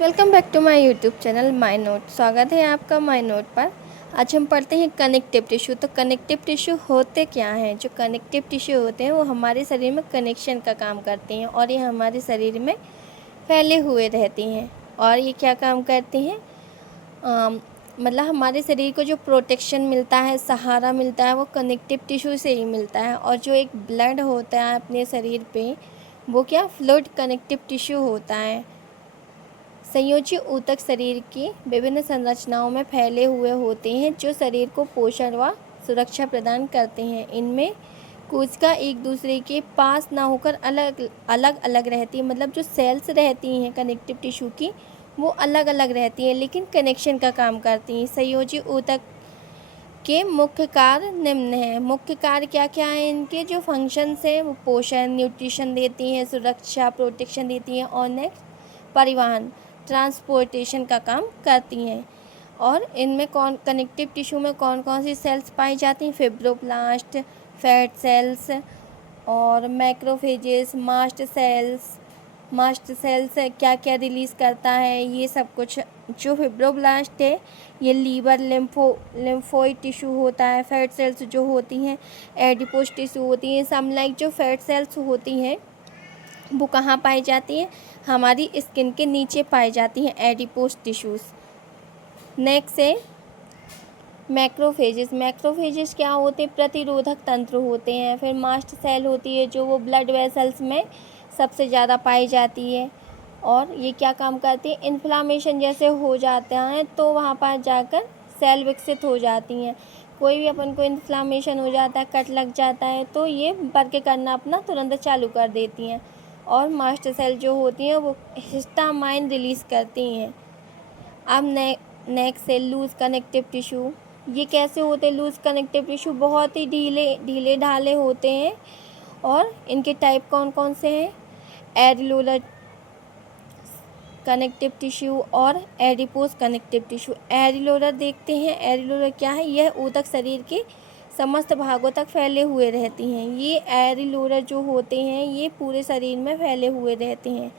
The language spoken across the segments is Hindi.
Welcome back to my YouTube channel my note. स्वागत है आपका माय नोट पर। आज हम पढ़ते हैं कनेक्टिव टिश्यू। तो कनेक्टिव टिश्यू होते क्या हैं? जो कनेक्टिव टिश्यू होते हैं वो हमारे शरीर में कनेक्शन का काम करते हैं और ये हमारे शरीर में फैले हुए रहती हैं। और ये क्या काम करती हैं? मतलब हमारे शरीर को जो प्रोटेक्शन मिलता है, सहारा मिलता है, वो कनेक्टिव टिश्यू से ही मिलता है। और जो एक ब्लड होता है अपने शरीर पे, वो क्या फ्लूइड कनेक्टिव टिश्यू होता है। संयोजी ऊतक शरीर की विभिन्न संरचनाओं में फैले हुए होते हैं जो शरीर को पोषण व सुरक्षा प्रदान करते हैं। इनमें कोशिका एक दूसरे के पास ना होकर अलग अलग रहती है। मतलब जो सेल्स रहती हैं कनेक्टिव टिश्यू की, वो अलग अलग रहती हैं लेकिन कनेक्शन का काम करती हैं। संयोजी ऊतक के मुख्य कार्य निम्न हैं। मुख्य कार्य क्या क्या हैं इनके? जो फंक्शंस हैं वो पोषण, न्यूट्रिशन देती हैं, सुरक्षा, प्रोटेक्शन देती हैं और नेक्स्ट परिवहन, ट्रांसपोर्टेशन का काम करती हैं। और इनमें कनेक्टिव टिश्यू में कौन कौन सी सेल्स पाई जाती हैं? फिब्रोब्लास्ट, फैट सेल्स और मैक्रोफेजेस, मास्ट सेल्स क्या क्या रिलीज़ करता है, ये सब कुछ। जो फिब्रोब्लास्ट है ये लीवर लिम्फोइड टिश्यू होता है। फैट सेल्स जो होती हैं एडिपोज टिश्यू होती हैं। सम लाइक जो फैट सेल्स होती हैं वो कहाँ पाई जाती हैं? हमारी स्किन के नीचे पाई जाती हैं, एडिपोज टिश्यूज़। नेक्स्ट है मैक्रोफेजेस क्या होते हैं? प्रतिरोधक तंत्र होते हैं। फिर मास्ट सेल होती है जो वो ब्लड वेसल्स में सबसे ज़्यादा पाई जाती है और ये क्या काम करती है? इन्फ्लामेशन जैसे हो जाता है तो वहाँ पर जाकर सेल विकसित हो जाती हैं। कोई भी अपन को इन्फ्लामेशन हो जाता है, कट लग जाता है, तो ये वर्क करना अपना तुरंत चालू कर देती हैं। और मास्ट सेल जो होती हैं वो हिस्टामाइन रिलीज़ करती हैं। अब नेक्स्ट है लूज कनेक्टिव टिश्यू। ये कैसे होते हैं लूज कनेक्टिव टिश्यू? बहुत ही ढीले ढाले होते हैं। और इनके टाइप कौन कौन से हैं? एरिलोलर कनेक्टिव टिश्यू और एडिपोज कनेक्टिव टिश्यू। एरिलोलर देखते हैं, एरिलोलर क्या है? यह ऊतक शरीर के समस्त भागों तक फैले हुए रहती हैं। ये एरिलोलर जो होते हैं ये पूरे शरीर में फैले हुए रहते हैं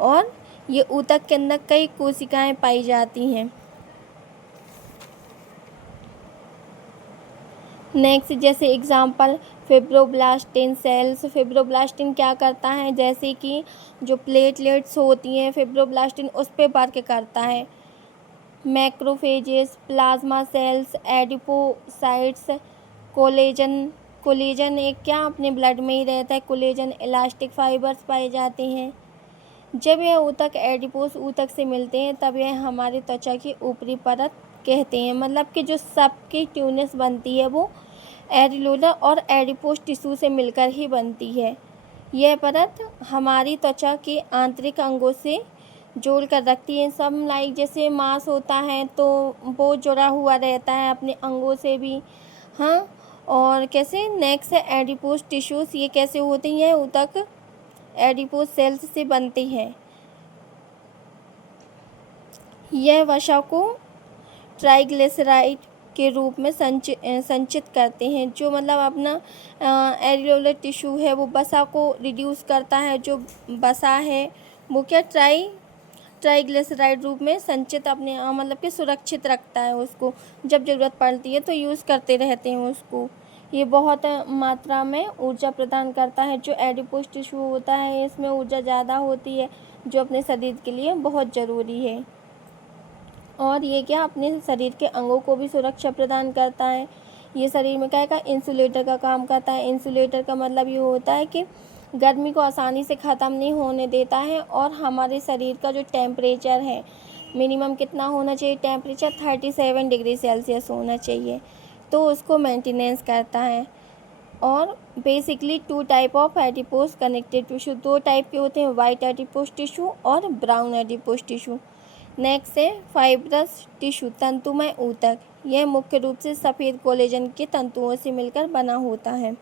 और ये ऊतक के अंदर कई कोशिकाएं पाई जाती हैं। नेक्स्ट जैसे एग्जांपल फिब्रोब्लास्टिन सेल्स। फिब्रोब्लास्टिन क्या करता है? जैसे कि जो प्लेटलेट्स होती हैं फिब्रोब्लास्टिन उस पर वर्क करता है। Macrophages, plasma cells, adipocytes, collagen एक क्या अपने ब्लड में ही रहता है। कोलेजन इलास्टिक फाइबर्स पाए जाते हैं। जब यह ऊतक एडिपोस ऊतक से मिलते हैं तब यह हमारी त्वचा की ऊपरी परत कहते हैं। मतलब कि जो सबकी ट्यूनिस बनती है वो एरिलोलर और एडिपोज टिश्यू से मिलकर ही बनती है। यह परत हमारी त्वचा के आंतरिक अंगों से जोड़ कर रखती है। सब लाइक जैसे मांस होता है तो वो जुड़ा हुआ रहता है अपने अंगों से भी। हाँ, और कैसे? नेक्स्ट है एडिपोज टिश्यूज़। ये कैसे होते हैं? यह ऊतक एडिपोज सेल्स से बनते हैं। यह वसा को ट्राइग्लिसराइड के रूप में संचित करते हैं। जो मतलब अपना एरियोलर टिश्यू है वो वसा को रिड्यूस करता है। जो वसा है वो क्या ट्राइग्लिसराइड रूप में संचित अपने मतलब कि सुरक्षित रखता है उसको। जब ज़रूरत पड़ती है तो यूज़ करते रहते हैं उसको। ये बहुत मात्रा में ऊर्जा प्रदान करता है। जो एडिपोज टिश्यू होता है इसमें ऊर्जा ज़्यादा होती है जो अपने शरीर के लिए बहुत ज़रूरी है। और ये क्या अपने शरीर के अंगों को भी सुरक्षा प्रदान करता है। ये शरीर में क्या का इंसुलेटर का काम करता है। इंसुलेटर का मतलब ये होता है कि गर्मी को आसानी से ख़त्म नहीं होने देता है। और हमारे शरीर का जो टेम्परेचर है मिनिमम कितना होना चाहिए? टेम्परेचर 37 डिग्री सेल्सियस होना चाहिए, तो उसको मेंटेनेंस करता है। और basically 2 type of adipose connective tissue, 2 type के होते हैं, वाइट एडिपोज टिश्यू और ब्राउन एडिपोज टिश्यू। नेक्स्ट है फाइब्रस टिश्यू, तंतुमय ऊतक। यह मुख्य रूप से सफ़ेद कोलेजन के तंतुओं से मिलकर बना होता है।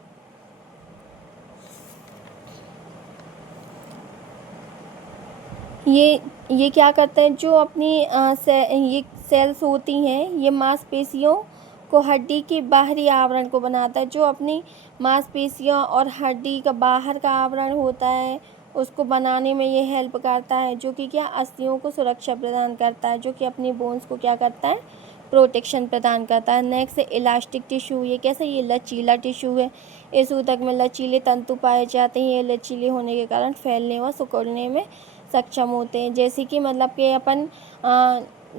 ये क्या करते हैं? जो अपनी ये सेल्स होती हैं ये मांसपेशियों को हड्डी के बाहरी आवरण को बनाता है। जो अपनी मांसपेशियों और हड्डी का बाहर का आवरण होता है उसको बनाने में ये हेल्प करता है, जो कि क्या अस्थियों को सुरक्षा प्रदान करता है, जो कि अपनी बोन्स को क्या करता है, प्रोटेक्शन प्रदान करता है। नेक्स्ट है इलास्टिक टिश्यू। ये कैसा, ये लचीला टिश्यू है। इस ऊतक में लचीले तंतु पाए जाते हैं। ये लचीले होने के कारण फैलने व सिकुड़ने में सक्षम होते हैं। जैसे कि मतलब कि अपन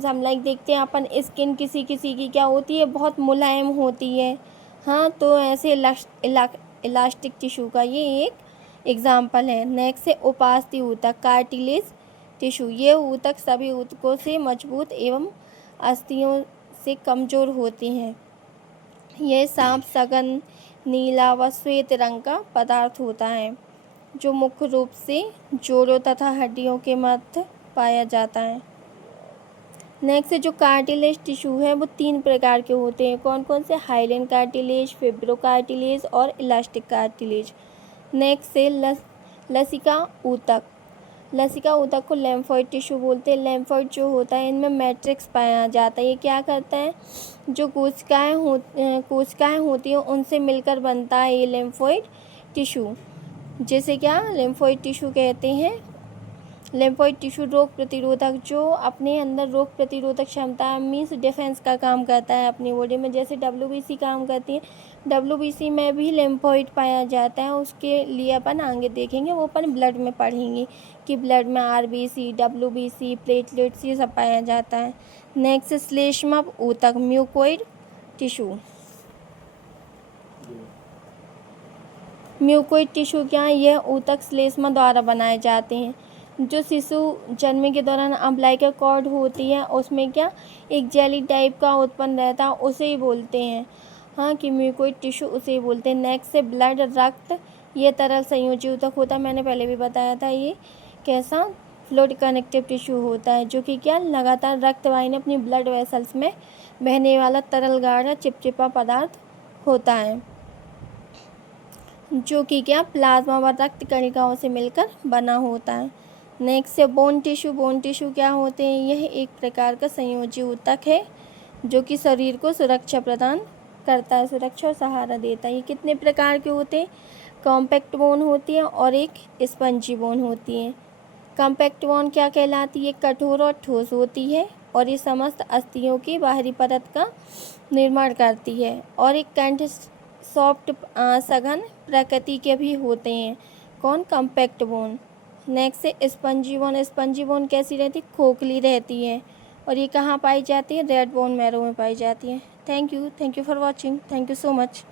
हम लाइक देखते हैं अपन, स्किन किसी किसी की क्या होती है, बहुत मुलायम होती है। हाँ, तो ऐसे इलास्टिक टिश्यू का ये एक एग्जाम्पल है। नेक्स्ट है उपास्थि ऊतक, कार्टिलेज टिश्यू। ये ऊतक सभी ऊतकों से मजबूत एवं अस्थियों से कमज़ोर होती हैं। यह सांप सघन नीला व श्वेत रंग का पदार्थ होता है, जो मुख्य रूप से जोड़ों तथा हड्डियों के मध्य पाया जाता है। नेक्स्ट जो कार्टिलेज टिश्यू है वो 3 प्रकार के होते हैं। कौन कौन से, हाइलेन कार्टिलेज, फिब्रो कार्टिलेज और इलास्टिक कार्टिलेज। नेक्स्ट है लसिका ऊतक। लसिका ऊतक को लेम्फोइड टिश्यू बोलते हैं। लेम्फोइड जो होता है इनमें मैट्रिक्स पाया जाता है। ये क्या करता है, जो कोशिकाएँ होती हैं उनसे मिलकर बनता है ये लेम्फोइड टिश्यू, जैसे क्या लेम्फोइड टिश्यू कहते हैं। लेम्फोइड टिश्यू रोग प्रतिरोधक, जो अपने अंदर रोग प्रतिरोधक क्षमता मीन्स डिफेंस का काम करता है अपनी बॉडी में, जैसे WBC काम करती है। WBC में भी लेम्फोइड पाया जाता है। उसके लिए अपन आगे देखेंगे, वो अपन ब्लड में पढ़ेंगे कि ब्लड में RBC, WBC, प्लेटलेट्स ये सब पाया जाता है। नेक्स्ट श्लेष्मा ऊतक, म्यूकोइड टिश्यू। म्यूकोइड टिश्यू क्या है, यह ऊतक श्लेष्मा द्वारा बनाए जाते हैं। जो शिशु जन्म के दौरान अम्बिलिकल कॉर्ड होती है उसमें क्या एक जेली टाइप का उत्पन्न रहता है, उसे ही बोलते हैं। हाँ, कि म्यूकोइड टिश्यू उसे ही बोलते हैं। नेक्स्ट है ब्लड, रक्त। ये तरल संयोजी ऊतक होता है, मैंने पहले भी बताया था। ये कैसा, फ्लूइड कनेक्टिव टिश्यू होता है, जो कि क्या लगातार रक्त वाहिनी अपनी ब्लड वेसल्स में बहने वाला तरल गाढ़ा चिपचिपा पदार्थ होता है, जो कि क्या प्लाज्मा व रक्त कणिकाओं से मिलकर बना होता है। नेक्स्ट है बोन टिश्यू। बोन टिश्यू क्या होते हैं, यह एक प्रकार का संयोजी ऊतक है, जो कि शरीर को सुरक्षा प्रदान करता है, सुरक्षा और सहारा देता है। ये कितने प्रकार के होते हैं, कॉम्पैक्ट बोन होती है और एक स्पंजी बोन होती है। कॉम्पैक्ट बोन क्या कहलाती है, कठोर और ठोस होती है और ये समस्त अस्थियों की बाहरी परत का निर्माण करती है। और एक कैंट सॉफ्ट सघन प्रकृति के भी होते हैं। कौन, कॉम्पैक्ट बोन। नेक्स्ट है स्पंजी बोन। स्पंजी बोन कैसी रहती, खोखली रहती है और ये कहाँ पाई जाती है, रेड बोन मैरो में पाई जाती है। Thank you for watching. Thank you so much.